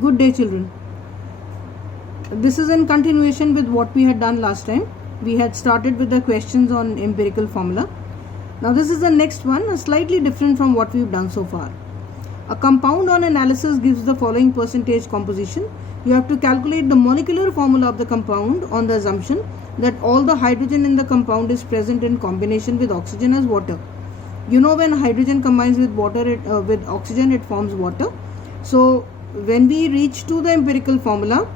Good day, children. This is in continuation with what we had done last time. We had started with the questions on empirical formula. Now this is the next one, slightly different from what we've done so far. A compound on analysis gives the following percentage composition. You have to calculate the molecular formula of the compound on the assumption that all the hydrogen in the compound is present in combination with oxygen as water. You know, when hydrogen combines with water, with oxygen, it forms water. So when we reach to the empirical formula,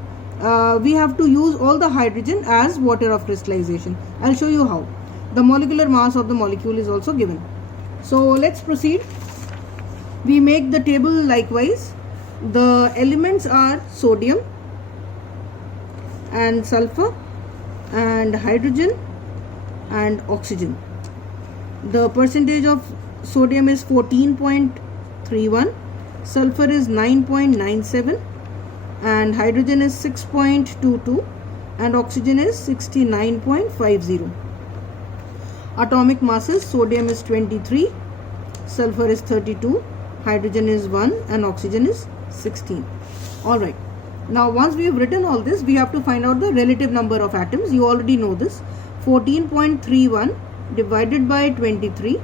we have to use all the hydrogen as water of crystallization. I'll show you how. The molecular mass of the molecule is also given. So let's proceed. We make the table likewise. The elements are sodium and sulfur and hydrogen and oxygen. The percentage of sodium is 14.31, sulfur is 9.97, and hydrogen is 6.22, and oxygen is 69.50. Atomic masses: sodium is 23, sulfur is 32, hydrogen is 1, and oxygen is 16. Alright, now once we have written all this, we have to find out the relative number of atoms. You already know this. 14.31 divided by 23,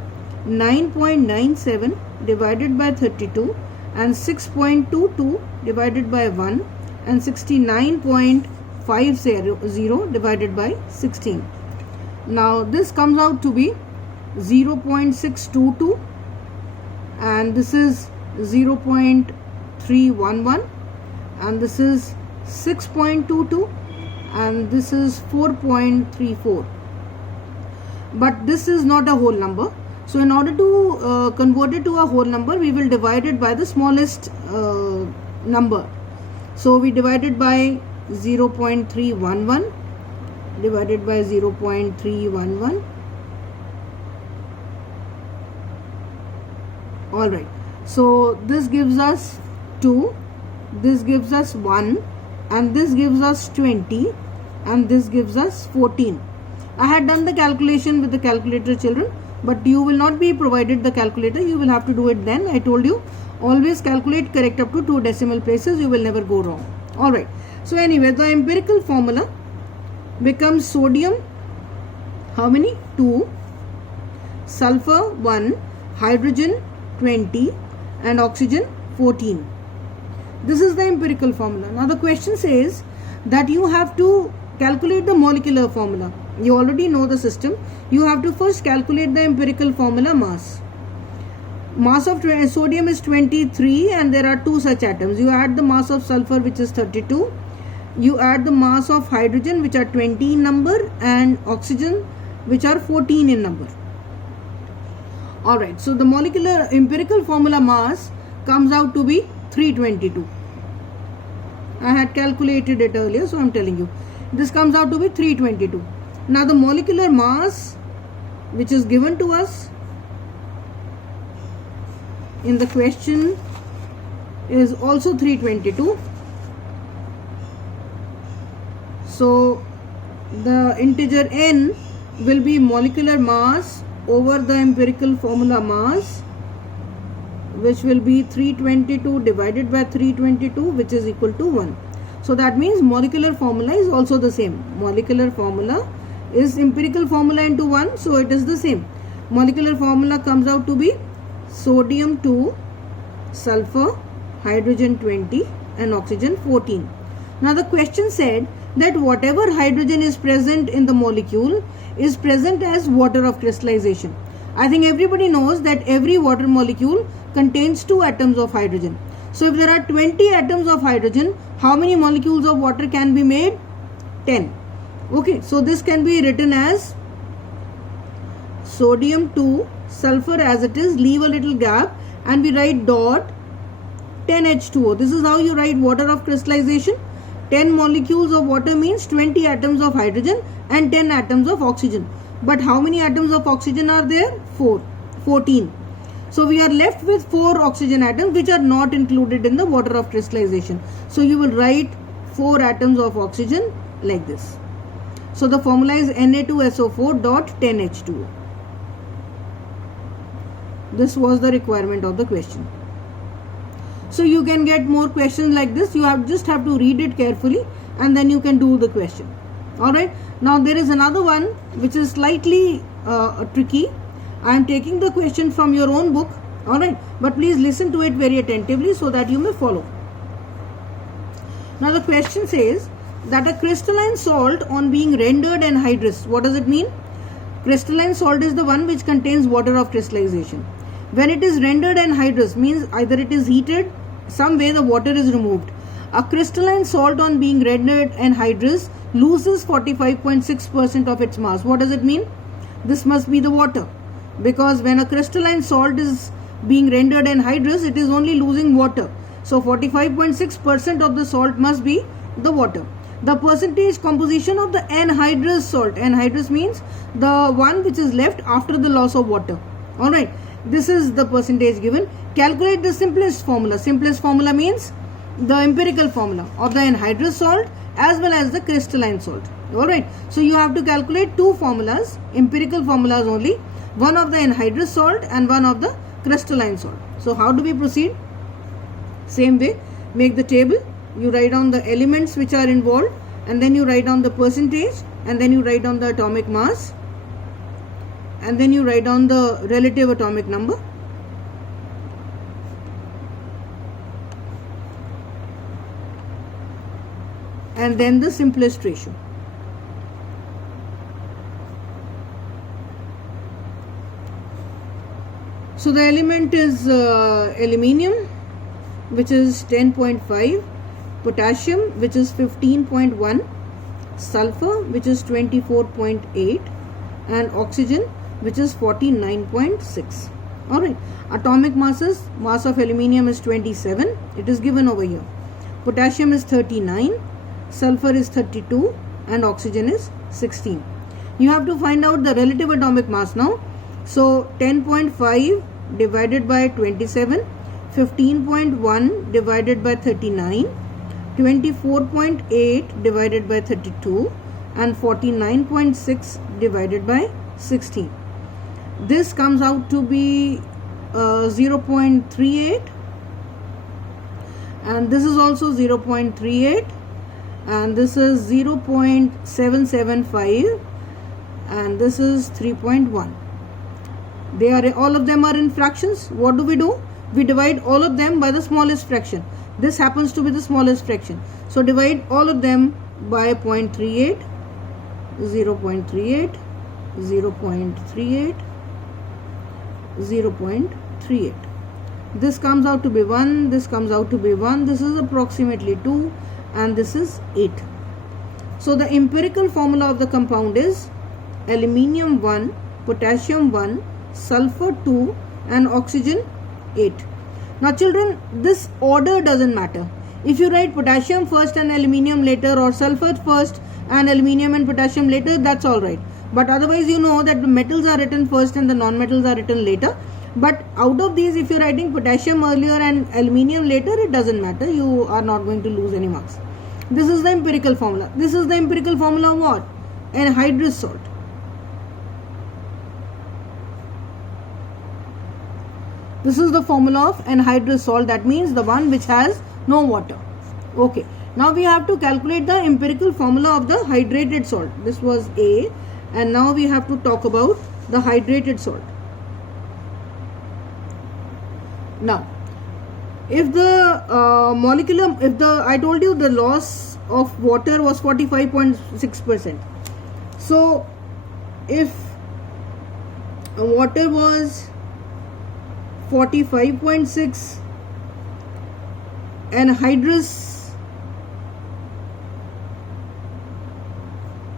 9.97 divided by 32, and 6.22 divided by 1, and 69.50 divided by 16. Now this comes out to be 0.622, and this is 0.311, and this is 6.22, and this is 4.34. But this is not a whole number. So in order to convert it to a whole number, we will divide it by the smallest number. So we divide it by 0.311 divided by 0.311. Alright, so this gives us 2, this gives us 1, and this gives us 20, and this gives us 14. I had done the calculation with the calculator, children, but you will not be provided the calculator. You will have to do it then. I told you, always calculate correct up to 2 decimal places. You will never go wrong. Alright, so anyway, the empirical formula becomes sodium, how many? 2, sulfur 1, hydrogen 20, and oxygen 14. This is the empirical formula. Now the question says that you have to calculate the molecular formula. You already know the system. You have to first calculate the empirical formula mass. Mass of sodium is 23, and there are 2 such atoms. You add the mass of sulfur, which is 32. You add the mass of hydrogen, which are 20 in number, and oxygen, which are 14 in number. Alright, so the molecular empirical formula mass comes out to be 322. I had calculated it earlier, so I am telling you. This comes out to be 322. Now the molecular mass which is given to us in the question is also 322. So the integer n will be molecular mass over the empirical formula mass, which will be 322 divided by 322, which is equal to 1. So that means molecular formula is also the same. Molecular formula is empirical formula into 1, so it is the same. Molecular formula comes out to be sodium 2, sulfur, hydrogen 20, and oxygen 14. Now the question said that whatever hydrogen is present in the molecule is present as water of crystallization. I think everybody knows that every water molecule contains 2 atoms of hydrogen. So if there are 20 atoms of hydrogen, how many molecules of water can be made? 10. Okay, so this can be written as sodium 2, sulfur as it is, leave a little gap, and we write dot 10H2O. This is how you write water of crystallization. 10 molecules of water means 20 atoms of hydrogen and 10 atoms of oxygen. But how many atoms of oxygen are there? 14. So we are left with 4 oxygen atoms which are not included in the water of crystallization. So you will write 4 atoms of oxygen like this. So the formula is Na2SO4 dot 10H2O. This was the requirement of the question. So you can get more questions like this. You just have to read it carefully and then you can do the question. Alright, now there is another one which is slightly tricky. I am taking the question from your own book. Alright, but please listen to it very attentively so that you may follow. Now the question says that a crystalline salt on being rendered anhydrous. What does it mean? Crystalline salt is the one which contains water of crystallization. When it is rendered anhydrous, means either it is heated, some way the water is removed. A crystalline salt on being rendered anhydrous loses 45.6% of its mass. What does it mean? This must be the water, because when a crystalline salt is being rendered anhydrous, it is only losing water. So 45.6% of the salt must be the water. The percentage composition of the anhydrous salt. Anhydrous means the one which is left after the loss of water. Alright, this is the percentage given. Calculate the simplest formula. Simplest formula means the empirical formula of the anhydrous salt as well as the crystalline salt. Alright, so you have to calculate two formulas, empirical formulas only, one of the anhydrous salt and one of the crystalline salt. So how do we proceed? Same way, make the table, you write down the elements which are involved, and then you write down the percentage, and then you write down the atomic mass, and then you write down the relative atomic number. And then the simplest ratio. So the element is aluminium, which is 10.5, potassium, which is 15.1, sulfur, which is 24.8, and oxygen, which is 49.6. Alright, atomic masses, mass of aluminium is 27, it is given over here. Potassium is 39, sulfur is 32, and oxygen is 16. You have to find out the relative atomic mass now. So 10.5 divided by 27, 15.1 divided by 39, 24.8 divided by 32, and 49.6 divided by 16. This comes out to be 0.38, and this is also 0.38, and this is 0.775, and this is 3.1. They are, all of them are in fractions. What do? We divide all of them by the smallest fraction. This happens to be the smallest fraction. So divide all of them by 0.38, 0.38, 0.38, 0.38. This comes out to be 1, this comes out to be 1, this is approximately 2, and this is 8. So the empirical formula of the compound is aluminium 1, potassium 1, sulfur 2, and oxygen 8. Now children, this order doesn't matter. If you write potassium first and aluminium later, or sulfur first and aluminium and potassium later, that's alright. But otherwise you know that the metals are written first and the non-metals are written later. But out of these, if you're writing potassium earlier and aluminium later, it doesn't matter. You are not going to lose any marks. This is the empirical formula. This is the empirical formula of what? Anhydrous salt. This is the formula of anhydrous salt, that means the one which has no water. Okay, now we have to calculate the empirical formula of the hydrated salt. This was A, and now we have to talk about the hydrated salt. Now, if the I told you the loss of water was 45.6%. So, if water was 45.6, anhydrous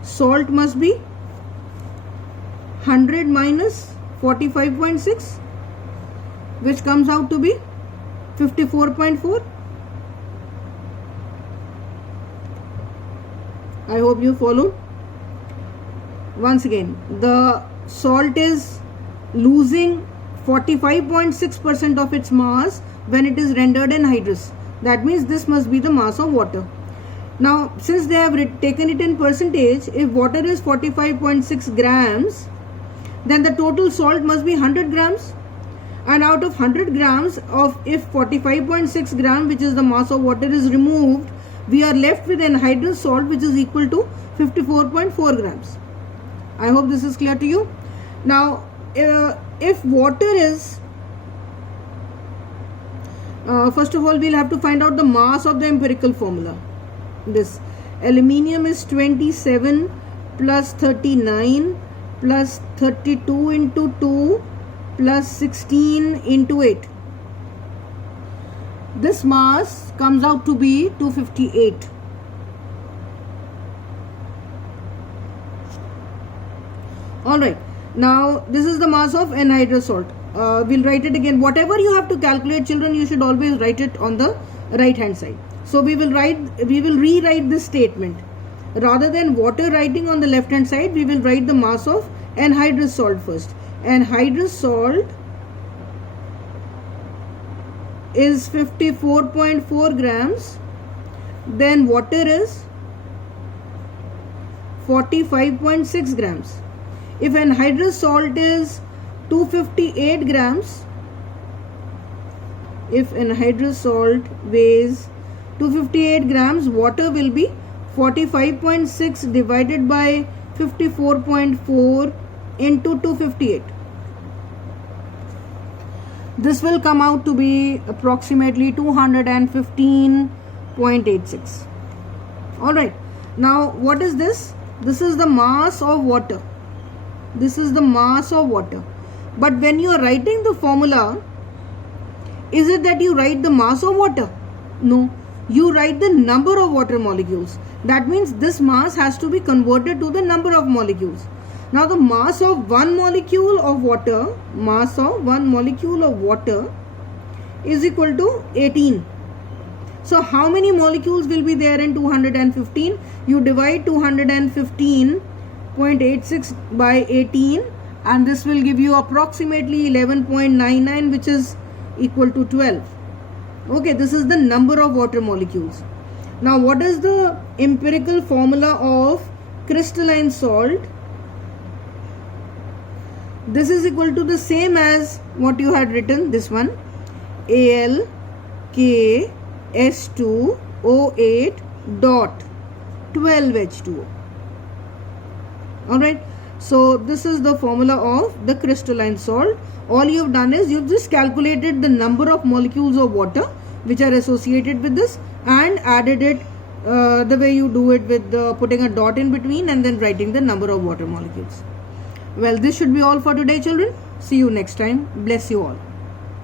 salt must be 100 minus 45.6, which comes out to be 54.4. I hope you follow. Once again, the salt is losing 45.6% of its mass when it is rendered anhydrous. That means this must be the mass of water. Now, since they have taken it in percentage, if water is 45.6 grams, then the total salt must be 100 grams. and out of 100 grams of, if 45.6 gram, which is the mass of water, is removed, we are left with anhydrous salt which is equal to 54.4 grams. I hope this is clear to you. Now if water is, first of all we'll have to find out the mass of the empirical formula. This aluminium is 27 plus 39 plus 32 into 2 plus 16 into 8. This mass comes out to be 258. Alright, now this is the mass of anhydrous salt. We'll write it again. Whatever you have to calculate, children, you should always write it on the right hand side. So we will rewrite this statement. Rather than water writing on the left hand side, we will write the mass of anhydrous salt first. Anhydrous salt is 54.4 grams, then water is 45.6 grams. If anhydrous salt is 258 grams, if anhydrous salt weighs 258 grams, water will be 45.6 divided by 54.4 into 258. This will come out to be approximately 215.86. Alright, now what is this? This is the mass of water. This is the mass of water. But when you are writing the formula, is it that you write the mass of water? No, you write the number of water molecules. That means this mass has to be converted to the number of molecules. Now the mass of one molecule of water, is equal to 18. So how many molecules will be there in 215? You divide 215.86 by 18 and this will give you approximately 11.99, which is equal to 12. Okay, this is the number of water molecules. Now what is the empirical formula of crystalline salt? This is equal to the same as what you had written, this one, AlKS2O8 dot 12H2O. Alright, so this is the formula of the crystalline salt. All you have done is you've just calculated the number of molecules of water which are associated with this and added it the way you do it with putting a dot in between and then writing the number of water molecules. Well, this should be all for today, children. See you next time. Bless you all.